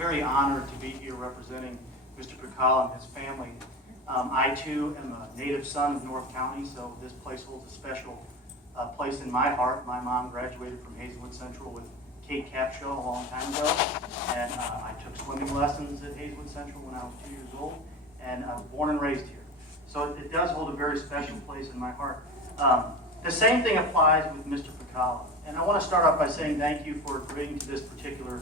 very honored to be here representing Mr. Pukala and his family. I too am a native son of North County, so this place holds a special place in my heart. My mom graduated from Hazelwood Central with Kate Capshaw a long time ago, and I took swimming lessons at Hazelwood Central when I was 2 years old, and I was born and raised here. So it does hold a very special place in my heart. The same thing applies with Mr. Pukala, and I want to start off by saying thank you for agreeing to this particular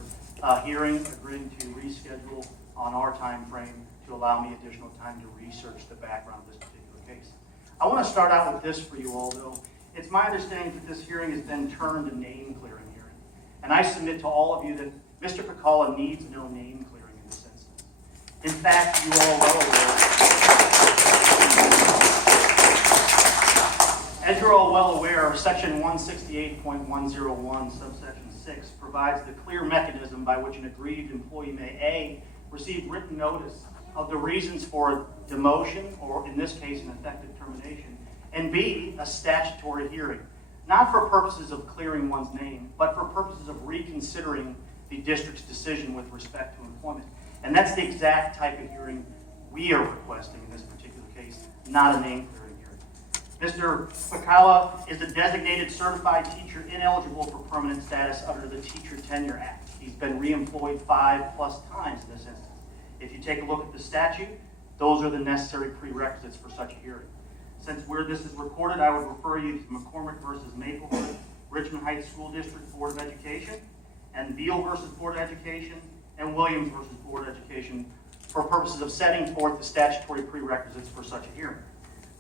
hearing, agreeing to reschedule on our time frame to allow me additional time to research the background of this particular case. I want to start out with this for you all, though. It's my understanding that this hearing has been termed a name-clearing hearing, and I submit to all of you that Mr. Pukala needs no name-clearing in this instance. In fact, you all well aware, as you're all well aware, Section 168.101, subsection 6, provides the clear mechanism by which an aggrieved employee may A, receive written notice of the reasons for demotion, or in this case, an effective termination, and B, a statutory hearing, not for purposes of clearing one's name, but for purposes of reconsidering the district's decision with respect to employment. And that's the exact type of hearing we are requesting in this particular case, not a name-clearing hearing. Mr. Pukala is a designated certified teacher ineligible for permanent status under the Teacher Tenure Act. He's been reemployed 5+ times in this instance. If you take a look at the statute, those are the necessary prerequisites for such a hearing. Since where this is recorded, I would refer you to McCormick versus Maplewood, Richmond Heights School District Board of Education, and Beal versus Board of Education, and Williams versus Board of Education for purposes of setting forth the statutory prerequisites for such a hearing.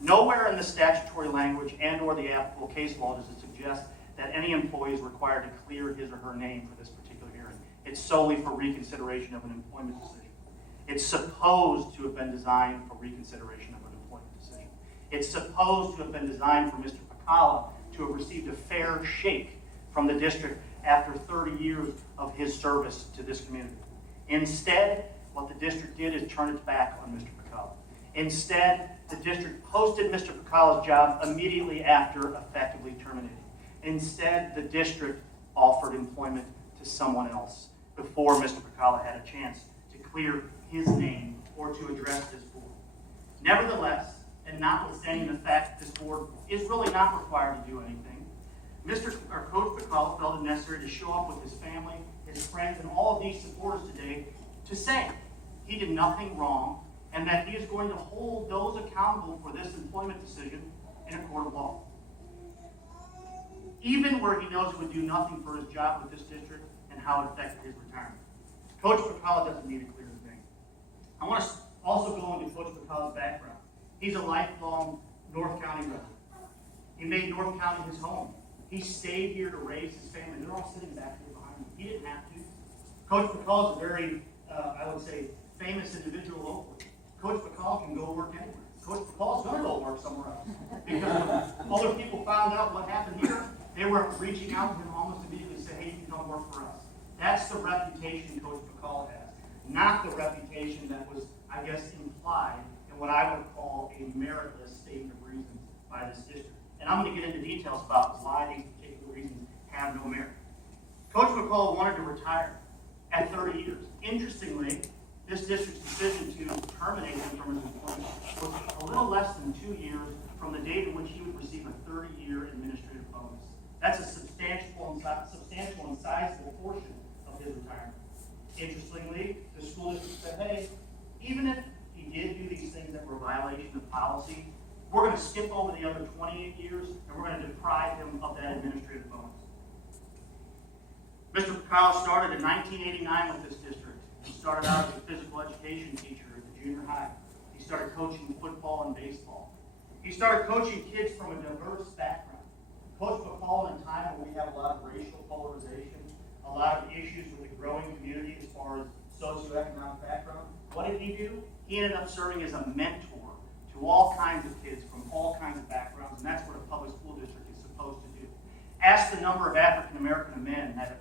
Nowhere in the statutory language and or the applicable case law does it suggest that any employee is required to clear his or her name for this particular hearing. It's solely for reconsideration of an employment decision. It's supposed to have been designed for reconsideration of an employment decision. It's supposed to have been designed for Mr. Pukala to have received a fair shake from the district after 30 years of his service to this community. Instead, what the district did is turn its back on Mr. Pukala. Instead, the district posted Mr. Pukala's job immediately after effectively terminating. Instead, the district offered employment to someone else before Mr. Pukala had a chance to clear his name or to address this board. Nevertheless, and notwithstanding the fact that this board is really not required to do anything, Coach Pukala felt it necessary to show up with his family, his friends, and all of these supporters today to say he did nothing wrong and that he is going to hold those accountable for this employment decision in a court of law. Even where he knows he would do nothing for his job with this district and how it affected his retirement. Coach Pukala doesn't need to clear his name. I want to also go into Coach Pukala's background. He's a lifelong North County resident. He made North County his home. He stayed here to raise his family. They're all sitting back here behind him. He didn't have to. Coach Pukala is a very, I would say, famous individual locally. Coach Pukala can go work anywhere. Coach Pukala is going to go work somewhere else. Because when other people found out what happened here, they were reaching out to him almost immediately to say, hey, you can come work for us. That's the reputation Coach Pukala has, not the reputation that was, I guess, implied in what I would call a meritless statement of reasons by this district. And I'm going to get into details about why these particular reasons have no merit. Coach Pukala wanted to retire at 30 years. Interestingly, this district's decision to terminate him from his employment was a little less than 2 years from the date in which he would receive a 30-year administrative bonus. That's a substantial and sizable portion of his retirement. Interestingly, the school district said, hey, even if he did do these things that were a violation of policy, we're going to skip over the other 28 years and we're going to deprive him of that administrative bonus. Mr. Pukala started in 1989 with this district. He started out as a physical education teacher at the junior high. He started coaching football and baseball. He started coaching kids from a diverse background. Coach Pukala, in a time when we have a lot of racial polarization, a lot of issues with the growing community as far as socioeconomic background, what did he do? He ended up serving as a mentor to all kinds of kids from all kinds of backgrounds, and that's what a public school district is supposed to do. Ask the number of African American men that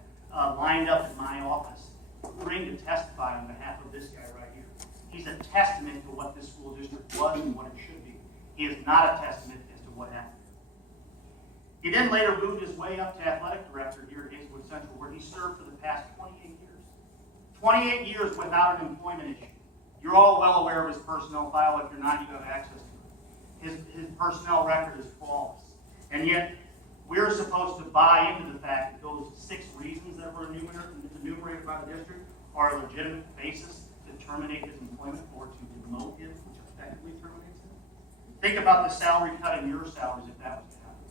lined up in my office, agreeing to testify on behalf of this guy right here. He's a testament to what this school district was and what it should be. He is not a testament as to what happened. He then later moved his way up to athletic director here at Hazelwood Central, where he served for the past 28 years. 28 years without an employment issue. You're all well aware of his personnel file. If you're not, you have access to it. His personnel record is flawless. And yet, we're supposed to buy into the fact that those 6 reasons that were enumerated by the district are a legitimate basis to terminate his employment or to demote him, which effectively terminates him. Think about the salary cut in your salaries if that was to happen.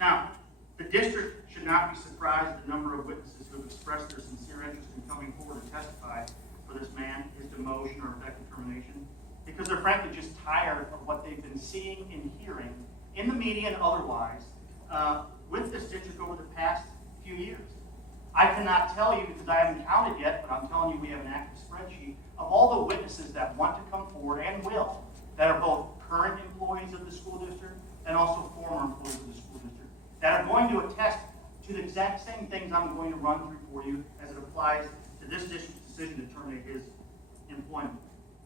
Now, the district should not be surprised at the number of witnesses who have expressed their sincere interest in coming forward and testify for this man, his demotion or effective termination, because they're frankly just tired of what they've been seeing and hearing in the media and otherwise with this district over the past few years. I cannot tell you because I haven't counted yet, but I'm telling you we have an active spreadsheet of all the witnesses that want to come forward and will, that are both current employees of the school district and also former employees of the school district, that are going to attest to the exact same things I'm going to run through for you as it applies to this district's decision to terminate his employment.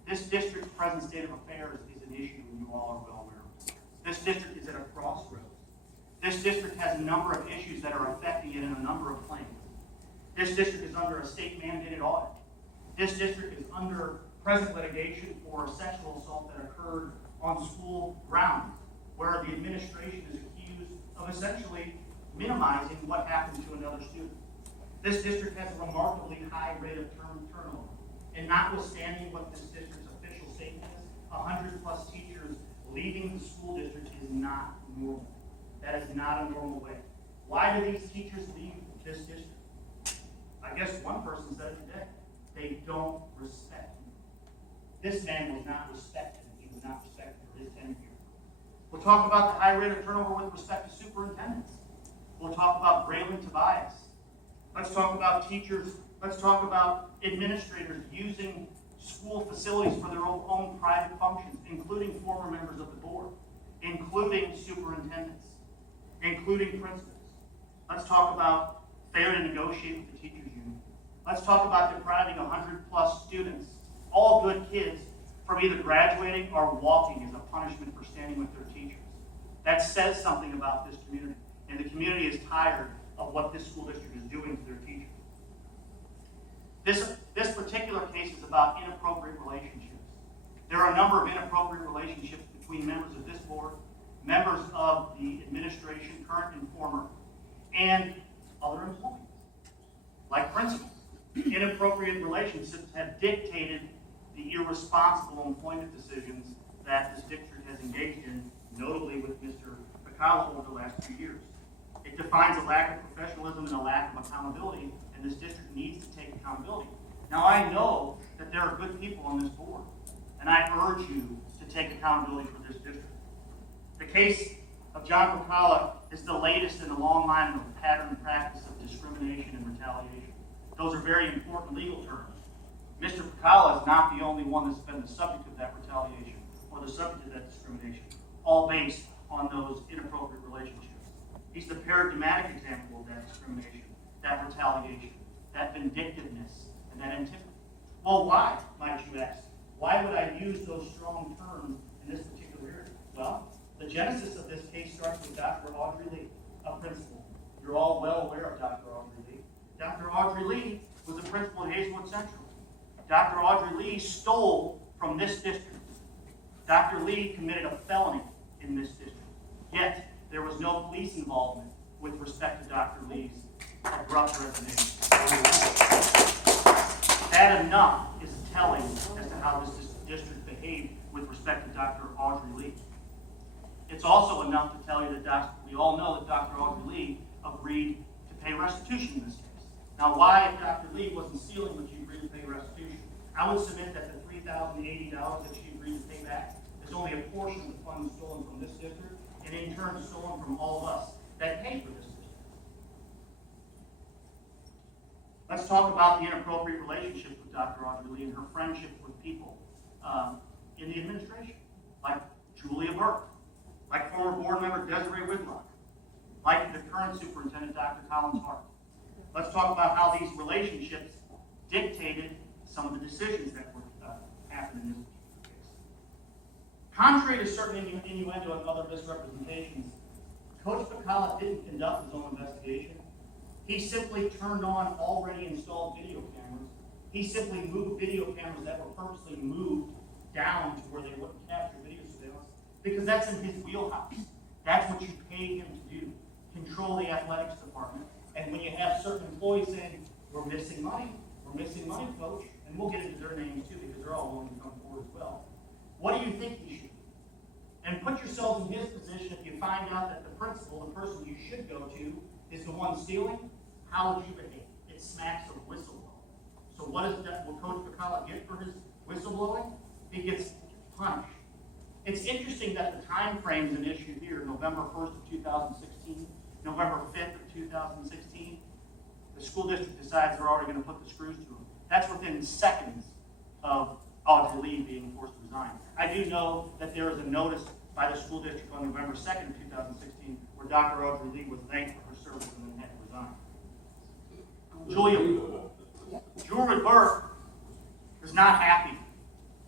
This district's present state of affairs is an issue you all are well aware of. This district is at a crossroads. This district has a number of issues that are affecting it in a number of planes. This district is under a state-mandated audit. This district is under present litigation for a sexual assault that occurred on school grounds, where the administration is accused of essentially minimizing what happened to another student. This district has a remarkably high rate of turnover. And notwithstanding what this district's official statement is, 100+ teachers leaving the school district is not normal. That is not a normal way. Why do these teachers leave this district? I guess one person said it today. They don't respect him. This man was not respected. He was not respected for his tenure. We'll talk about the high rate of turnover with respect to superintendents. We'll talk about Braylon Tobias. Let's talk about teachers. Let's talk about administrators using school facilities for their own private functions, including former members of the board, including superintendents, including principals. Let's talk about failure to negotiate with the teachers union. Let's talk about depriving 100+ students, all good kids, from either graduating or walking as a punishment for standing with their teachers. That says something about this community, and the community is tired of what this school district is doing to their teachers. This particular case is about inappropriate relationships. There are a number of inappropriate relationships between members of this board, members of the administration, current and former, and other employees, like principals. Inappropriate relationships have dictated the irresponsible employment decisions that this district has engaged in, notably with Mr. Pukala over the last few years. It defines a lack of professionalism and a lack of accountability, and this district needs to take accountability. Now, I know that there are good people on this board, and I urge you to take accountability for this district. The case of John Pukala is the latest in a long line of a pattern and practice of discrimination and retaliation. Those are very important legal terms. Mr. Pukala is not the only one that's been the subject of that retaliation or the subject of that discrimination, all based on those inappropriate relationships. He's the paradigmatic example of that discrimination, that retaliation, that vindictiveness, and that antipathy. Well, why, might you ask? Why would I use those strong terms in this particular area? Well, the genesis of this case starts with Dr. Audrey Lee, a principal. You're all well aware of Dr. Audrey Lee. Dr. Audrey Lee was a principal at Hazelwood Central. Dr. Audrey Lee stole from this district. Dr. Lee committed a felony in this district. Yet, there was no police involvement with respect to Dr. Lee's abrupt resignation. That enough is telling as to how this district behaved with respect to Dr. Audrey Lee. It's also enough to tell you that we all know that Dr. Audrey Lee agreed to pay restitution in this case. Now, why, if Dr. Lee wasn't stealing, would she agree to pay restitution? I would submit that the $3,080 that she agreed to pay back is only a portion of the funds stolen from this district, and in turn stolen from all of us that pay for this district. Let's talk about the inappropriate relationship with Dr. Audrey Lee and her friendship with people in the administration, like Julia Burke, like former board member Desiree Whitlock, like the current superintendent, Dr. Collins Hart. Let's talk about how these relationships dictated some of the decisions that were happening in this particular case. Contrary to certain innuendo and other misrepresentations, Coach Pukala didn't conduct his own investigation. He simply turned on already installed video cameras. He simply moved video cameras that were purposely moved down to where they wouldn't capture video surveillance, because that's in his wheelhouse. That's what you pay him to do, control the athletics department. And when you have certain employees saying, we're missing money, coach, and we'll get into their names too, because they're all willing to come forward as well. What do you think he should do? And put yourselves in his position. If you find out that the principal, the person you should go to, is the one stealing, how would you behave? It smacks of whistleblowing. So what will Coach Pukala get for his whistleblowing? He gets punished. It's interesting that the time frame is an issue here, November 1st of 2016, November 5th of 2016. The school district decides they're already going to put the screws to him. That's within seconds of Audrey Lee being forced to resign. I do know that there is a notice by the school district on November 2nd of 2016 where Dr. Audrey Lee was thanked for her service and then had to resign. Julie Burke is not happy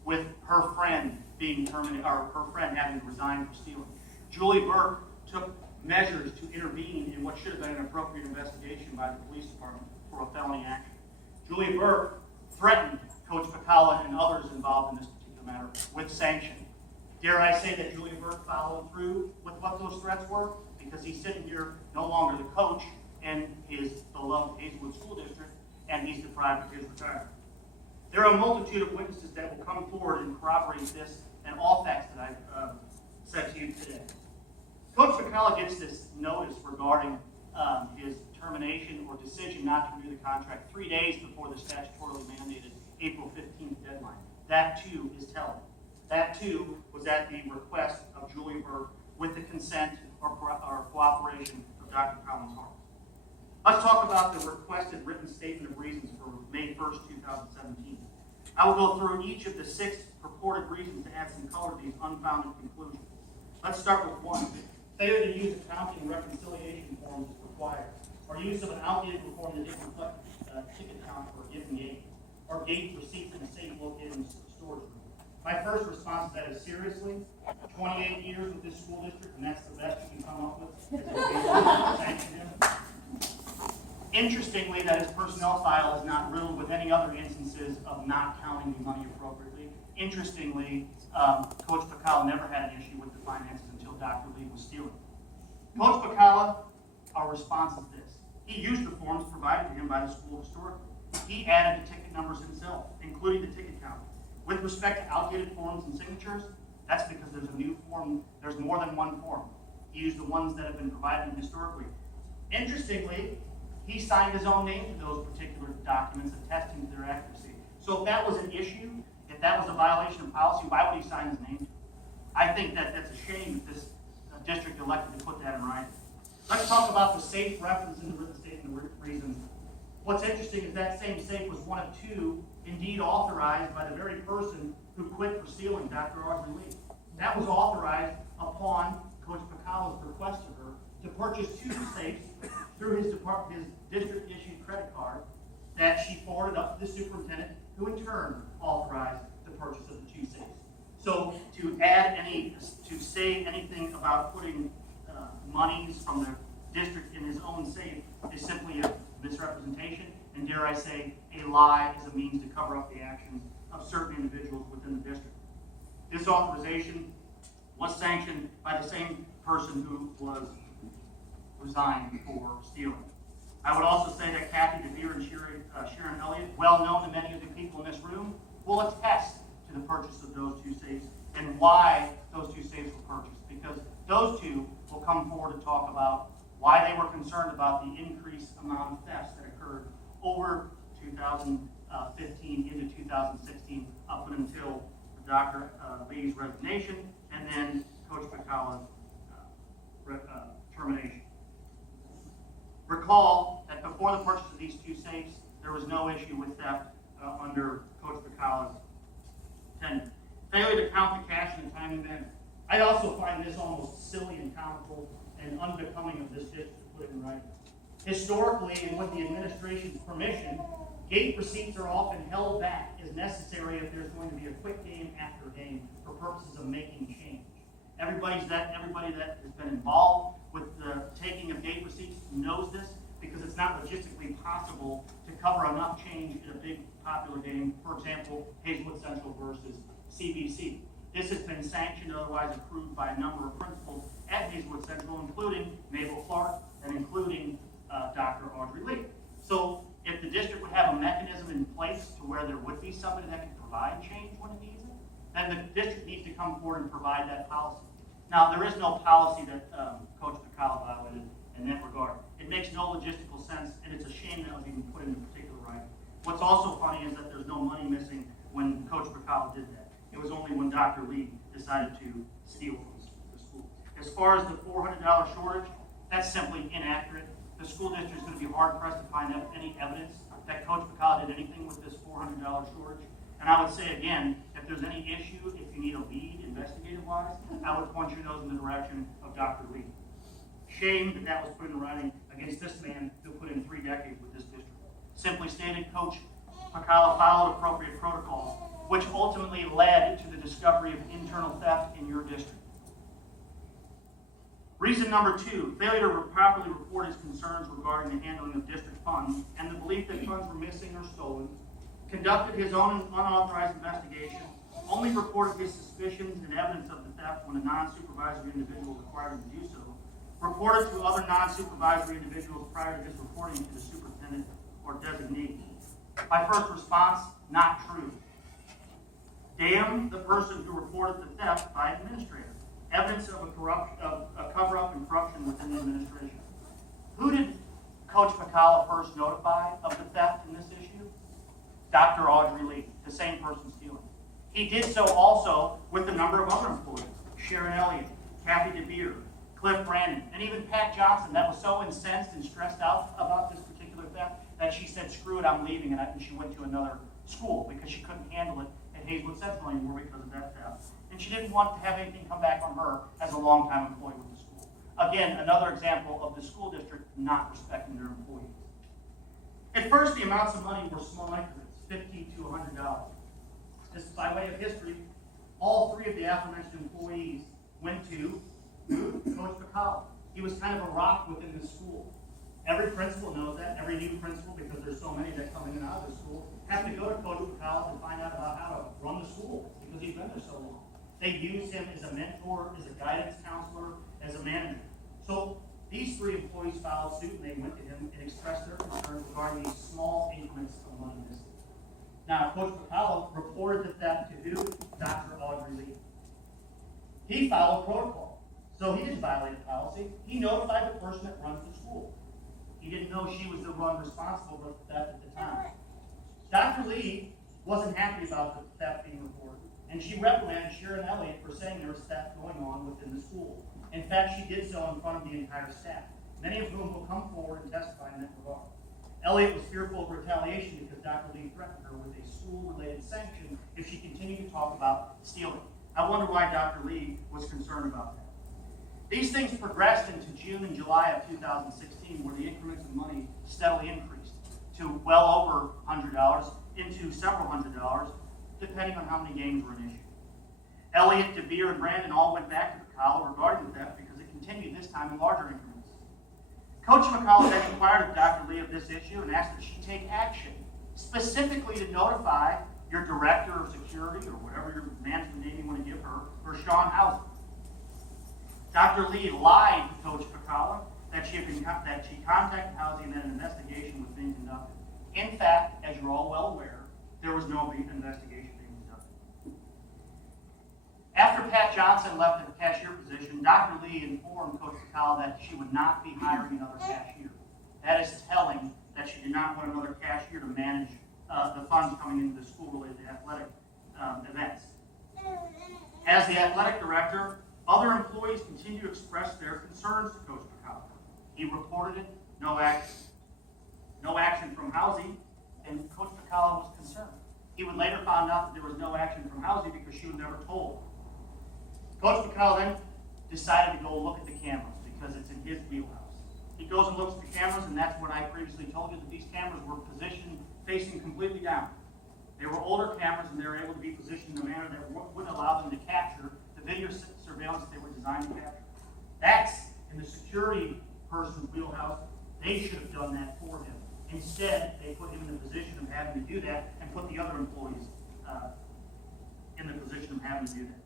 with her friend being terminated, or her friend having to resign for stealing. Julie Burke took measures to intervene in what should have been an appropriate investigation by the police department for a felony action. Julie Burke threatened Coach Pukala and others involved in this particular matter with sanction. Dare I say that Julie Burke followed through with what those threats were? Because he's sitting here no longer the coach in his beloved Hazelwood School District, and he's deprived of his retirement. There are a multitude of witnesses that will come forward and corroborate this and all facts that I've said to you today. Coach Pukala gets this notice regarding his termination or decision not to renew the contract 3 days before the statutorily mandated April 15th deadline. That too is telling. That too was at the request of Julie Burke with the consent or cooperation of Dr. Collins Hart. Let's talk about the requested written statement of reasons for May 1st, 2017. I will go through each of the 6 purported reasons to add some color to these unfounded conclusions. Let's start with 1. Failure to use accounting and reconciliation forms is required, or use of an outdated form that didn't reflect ticket count for a given gate, or gate receipts in a safe located in the storage room. My first response to that is seriously, 28 years with this school district, and that's the best you can come up with? Sanction him? Interestingly, that his personnel file is not riddled with any other instances of not counting the money appropriately. Interestingly, Coach Pukala never had an issue with the finances until Dr. Lee was stealing. Coach Pukala, our response is this. He used the forms provided to him by the school historically. He added the ticket numbers himself, including the ticket count. With respect to outdated forms and signatures, that's because there's a new form, there's more than one form. He used the ones that have been provided historically. Interestingly, he signed his own name to those particular documents attesting to their accuracy. So if that was an issue, if that was a violation of policy, why would he sign his name to it? I think that that's a shame that this district elected to put that in writing. Let's talk about the safe reference in the written statement of reasons. What's interesting is that same safe was one of 2 indeed authorized by the very person who quit for stealing, Dr. Audrey Lee. That was authorized upon Coach Pukala's request to her to purchase 2 safes through his district-issued credit card that she forwarded up to the superintendent, who in turn authorized the purchase of the 2 safes. So to say anything about putting monies from the district in his own safe is simply a misrepresentation, and dare I say, a lie is a means to cover up the actions of certain individuals within the district. This authorization was sanctioned by the same person who was resigned for stealing. I would also say that Kathy DeVere and Sharon Elliott, well known to many of the people in this room, will attest to the purchase of those 2 safes and why those 2 safes were purchased, because those 2 will come forward to talk about why they were concerned about the increased amount of thefts that occurred over 2015 into 2016 up until Dr. Lee's resignation and then Coach Pukala's termination. Recall that before the purchase of these 2 safes, there was no issue with theft under Coach Pukala's tenure. Failure to count the cash in a timely manner. I also find this almost silly and comical and unbecoming of this district to put it in writing. Historically, and with the administration's permission, gate receipts are often held back as necessary if there's going to be a quick game after a game for purposes of making change. Everybody that has been involved with the taking of gate receipts knows this. because it's not logistically possible to cover enough change in a big popular game, for example, Hazelwood Central versus CBC. This has been sanctioned, otherwise approved by a number of principals at Hazelwood Central, including Mabel Clark and including Dr. Audrey Lee. So if the district would have a mechanism in place to where there would be somebody that can provide change when it needs it, then the district needs to come forward and provide that policy. Now, there is no policy that Coach Pukala violated in that regard. It makes no logistical sense, and it's a shame that was even put in the particular writing. What's also funny is that there's no money missing when Coach Pukala did that. It was only when Dr. Lee decided to steal from the school. As far as the $400 shortage, that's simply inaccurate. The school district is going to be hard-pressed to find any evidence that Coach Pukala did anything with this $400 shortage. And I would say again, if there's any issue, if you need a lead investigative-wise, I would point your nose in the direction of Dr. Lee. Shame that that was put in writing against this man who put in 3 decades with this district. Simply stated, Coach Pukala followed appropriate protocols, which ultimately led to the discovery of internal theft in your district. Reason number 2, failure to properly report his concerns regarding the handling of district funds and the belief that funds were missing or stolen, conducted his own unauthorized investigation, only reported his suspicions and evidence of the theft when a non-supervisory individual required him to do so, reported to other non-supervisory individuals prior to his reporting to the superintendent or designee. My first response, not true. Damn the person who reported the theft by administrator. Evidence of a cover-up and corruption within the administration. Who did Coach Pukala first notify of the theft in this issue? Dr. Audrey Lee, the same person stealing. He did so also with a number of other employees, Sharon Elliott, Kathy DeBeer, Cliff Brandon, and even Pat Johnson, that was so incensed and stressed out about this particular theft that she said, screw it, I'm leaving, and she went to another school because she couldn't handle it at Hazelwood Central anymore because of that theft. And she didn't want to have anything come back on her as a longtime employee with the school. Again, another example of the school district not respecting their employees. At first, the amounts of money were small increments, $50 to $100. Just by way of history, all 3 of the aforementioned employees went to Coach Pukala. He was kind of a rock within the school. Every principal knows that. Every new principal, because there's so many that come in and out of the school, have to go to Coach Pukala to find out about how to run the school because he's been there so long. They use him as a mentor, as a guidance counselor, as a manager. So these 3 employees filed suit and they went to him and expressed their concerns regarding these small increments of money missing. Now, Coach Pukala reported the theft to who? Dr. Audrey Lee. He followed protocol. So he didn't violate the policy. He notified the person that runs the school. He didn't know she was the one responsible for the theft at the time. Dr. Lee wasn't happy about the theft being reported, and she reprimanded Sharon Elliott for saying there was theft going on within the school. In fact, she did so in front of the entire staff, many of whom will come forward and testify in that regard. Elliott was fearful of retaliation because Dr. Lee threatened her with a school-related sanction if she continued to talk about stealing. I wonder why Dr. Lee was concerned about that. These things progressed into June and July of 2016, where the increments of money steadily increased to well over $100, into several $100s, depending on how many games were in issue. Elliott, DeBeer, and Brandon all went back to Pukala regarding the theft because it continued this time in larger increments. Coach Pukala then inquired of Dr. Lee of this issue and asked that she take action, specifically to notify your director of security or whatever your management name you want to give her, or Sean Housen. Dr. Lee lied to Coach Pukala that she contacted Housing and that an investigation was being conducted. In fact, as you're all well aware, there was no investigation being conducted. After Pat Johnson left the cashier position, Dr. Lee informed Coach Pukala that she would not be hiring another cashier. That is telling that she did not want another cashier to manage the funds coming into the school related to athletic events. As the athletic director, other employees continue to express their concerns to Coach Pukala. He reported it, no action. No action from Housing, and Coach Pukala was concerned. He would later find out that there was no action from Housing because she was never told. Coach Pukala then decided to go look at the cameras because it's in his wheelhouse. He goes and looks at the cameras, and that's when I previously told you that these cameras were positioned facing completely down. They were older cameras, and they were able to be positioned in a manner that wouldn't allow them to capture the video surveillance they were designed to capture. That's in the security person's wheelhouse. They should have done that for him. Instead, they put him in the position of having to do that and put the other employees in the position of having to do that.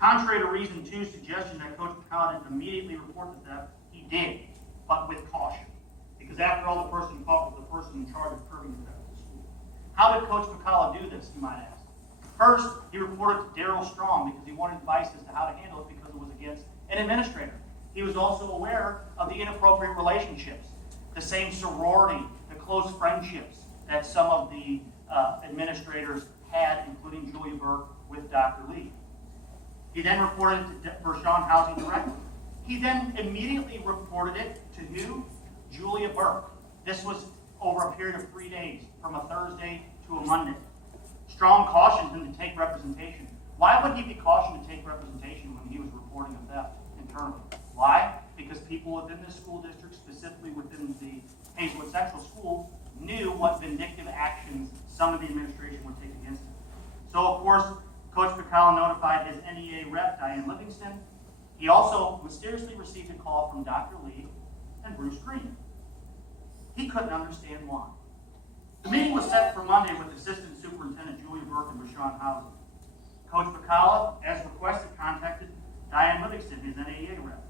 Contrary to reason 2's suggestion that Coach Pukala didn't immediately report the theft, he did, but with caution. Because after all, the person caught was the person in charge of curbing the theft at the school. How did Coach Pukala do this, you might ask? First, he reported to Darryl Strong because he wanted advice as to how to handle it because it was against an administrator. He was also aware of the inappropriate relationships, the same sorority, the close friendships that some of the administrators had, including Julia Burke, with Dr. Lee. He then reported it to Vershawn Housing directly. He then immediately reported it to who? Julia Burke. This was over a period of 3 days, from a Thursday to a Monday. Strong cautioned him to take representation. Why would he be cautioned to take representation when he was reporting a theft internally? Why? Because people within the school district, specifically within the Hazelwood Central School, knew what vindictive actions some of the administration would take against him. So, of course, Coach Pukala notified his NEA rep, Diane Livingston. He also mysteriously received a call from Dr. Lee and Bruce Green. He couldn't understand why. The meeting was set for Monday with Assistant Superintendent Julia Burke and Vershawn Housing. Coach Pukala, as requested, contacted Diane Livingston, his NEA rep.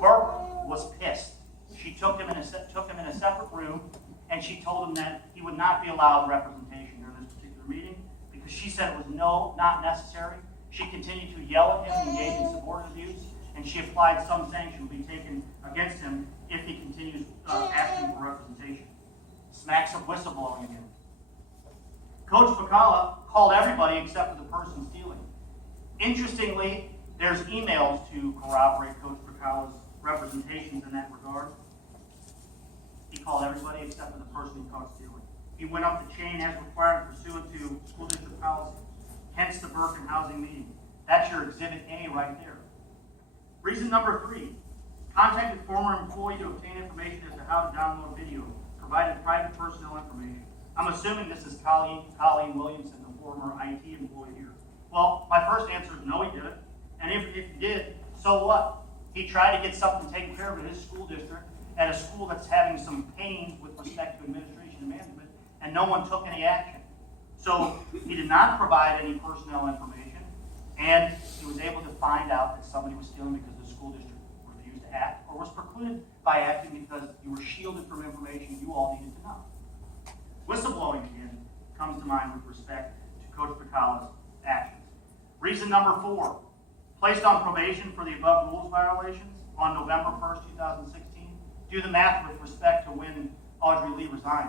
Burke was pissed. She took him in a separate room, and she told him that he would not be allowed representation during this particular meeting because she said it was not necessary. She continued to yell at him and engage in subordinate abuse, and she applied some sanction to be taken against him if he continues asking for representation. Smacks of whistleblowing again. Coach Pukala called everybody except for the person stealing. Interestingly, there's emails to corroborate Coach Pukala's representations in that regard. He called everybody except for the person he caught stealing. He went up the chain as required pursuant to school district policy, hence the Burke and Housing meeting. That's your Exhibit A right there. Reason number 3, contacted former employee to obtain information as to how to download video, provided private personnel information. I'm assuming this is Colleen Williamson, the former IT employee here. Well, my first answer is no, he didn't. And if he did, so what? He tried to get something taken care of in his school district at a school that's having some pain with respect to administration and management, and no one took any action. So he did not provide any personnel information, and he was able to find out that somebody was stealing because the school district refused to act or was precluded by acting because you were shielded from information you all needed to know. Whistleblowing again comes to mind with respect to Coach Pukala's actions. Reason number 4, placed on probation for the above rules violations on November 1st, 2016. Do the math with respect to when Audrey Lee resigned.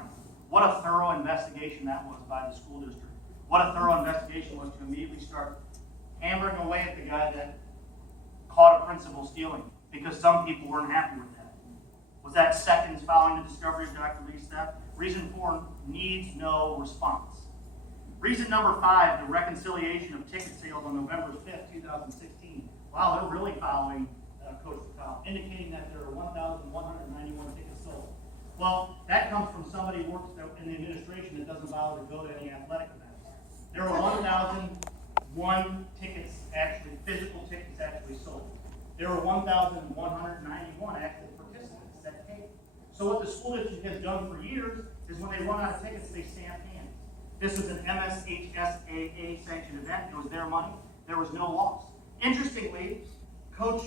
What a thorough investigation that was by the school district. What a thorough investigation was to immediately start hammering away at the guy that caught a principal stealing because some people weren't happy with that. Was that seconds following the discovery of Dr. Lee's theft? Reason 4 needs no response. Reason number 5, the reconciliation of ticket sales on November 5th, 2016. Wow, they're really following Coach Pukala, indicating that there are 1,191 tickets sold. Well, that comes from somebody who works in the administration that doesn't bother to go to any athletic events. There were 1,001 tickets physical tickets actually sold. There were 1,191 active participants that came. So what the school district has done for years is when they run out of tickets, they stamp hands. This was an MSHSAA sanctioned event. It was their money. There was no loss. Interestingly, Coach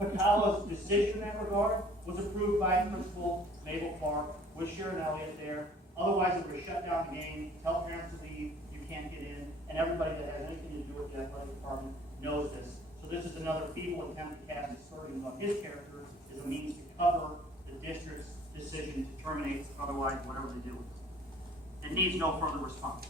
Pukala's decision in that regard was approved by Principal Mabel Clark with Sharon Elliott there. Otherwise, it would have shut down the game, tell parents to leave, you can't get in, and everybody that has anything to do with the athletic department knows this. So this is another feeble attempt to cast aspersions on his character as a means to cover the district's decision to terminate otherwise whatever they do. It needs no further response.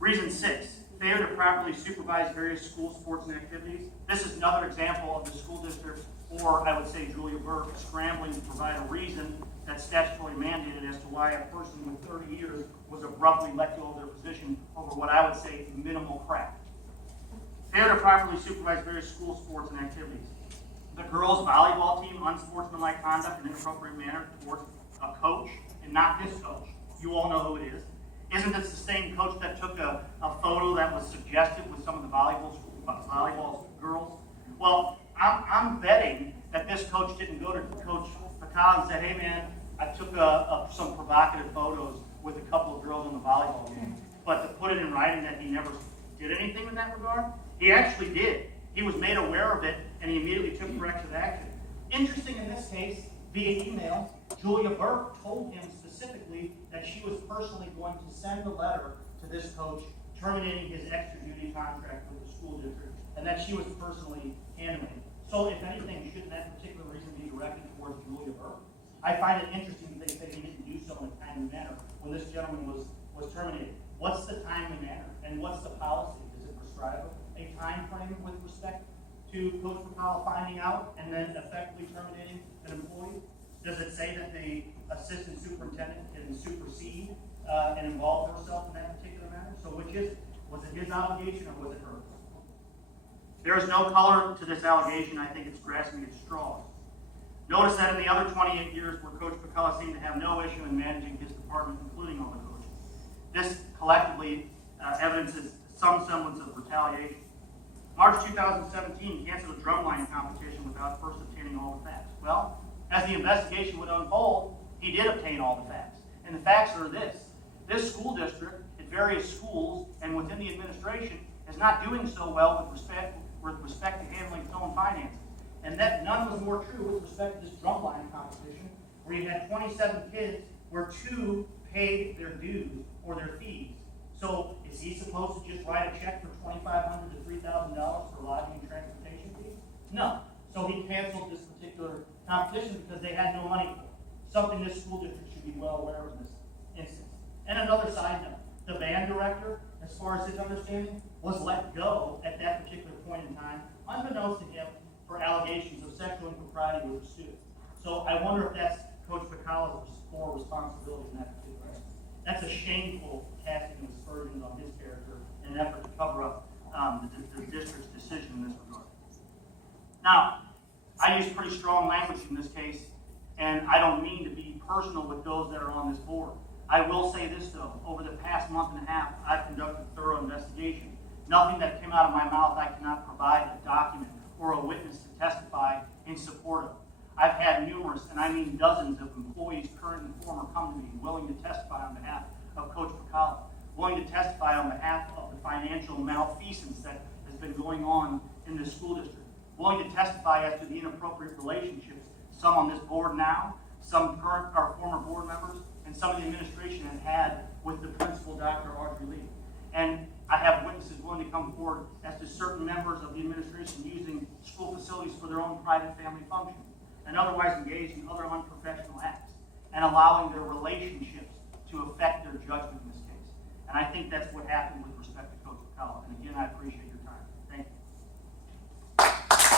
Reason 6, failure to properly supervise various school sports and activities. This is another example of the school district, or I would say Julia Burke, scrambling to provide a reason that's statutorily mandated as to why a person with 30 years was abruptly let go of their position over what I would say minimal crap. Failure to properly supervise various school sports and activities. The girls' volleyball team, unsportsmanlike conduct in inappropriate manner towards a coach, and not this coach. You all know who it is. Isn't this the same coach that took a photo that was suggestive with some of the volleyball girls? Well, I'm betting that this coach didn't go to Coach Pukala and said, hey man, I took some provocative photos with a couple of girls in the volleyball game. But to put it in writing that he never did anything in that regard, he actually did. He was made aware of it, and he immediately took corrective action. Interesting in this case, via email, Julia Burke told him specifically that she was personally going to send a letter to this coach terminating his extra duty contract with the school district, and that she was personally handling it. So if anything, shouldn't that particular reason be directed towards Julia Burke? I find it interesting that they say he didn't do so in a timely manner when this gentleman was terminated. What's the timely manner, and what's the policy? Does it prescribe a time frame with respect to Coach Pukala finding out and then effectively terminating an employee? Does it say that the assistant superintendent can supersede and involve herself in that particular matter? So which is it? Was it his obligation or was it hers? There is no color to this allegation. I think it's grasping at straws. Notice that in the other 28 years where Coach Pukala seemed to have no issue in managing his department, including all the coaches, this collectively evidences some semblance of retaliation. March 2017 canceled a drumline competition without first obtaining all the facts. Well, as the investigation would unfold, he did obtain all the facts. And the facts are this. This school district, at various schools and within the administration, is not doing so well with respect to handling its own finances. And that none was more true with respect to this drumline competition, where you had 27 kids where 2 paid their dues or their fees. So is he supposed to just write a check for $2,500 to $3,000 for lodging and transportation fees? No. So he canceled this particular competition because they had no money for it. Something this school district should be well aware of in this instance. And another side note, the band director, as far as his understanding, was let go at that particular point in time, unbeknownst to him, for allegations of sexual impropriety with a student. So I wonder if that's Coach Pukala's core responsibility in that particular area. That's a shameful casting of aspersions on his character in an effort to cover up the district's decision in this regard. Now, I use pretty strong language in this case, and I don't mean to be personal with those that are on this board. I will say this, though. Over the past month and a half, I've conducted a thorough investigation. Nothing that came out of my mouth I cannot provide a document or a witness to testify in support of. I've had numerous, and I mean dozens of employees, current and former, come to me willing to testify on behalf of Coach Pukala, willing to testify on behalf of the financial malfeasance that has been going on in this school district, willing to testify as to the inappropriate relationships, some on this board now, some current or former board members, and some of the administration have had with the principal, Dr. Audrey Lee. And I have witnesses willing to come forward as to certain members of the administration using school facilities for their own private family function and otherwise engaged in other unprofessional acts and allowing their relationships to affect their judgment in this case. And I think that's what happened with respect to Coach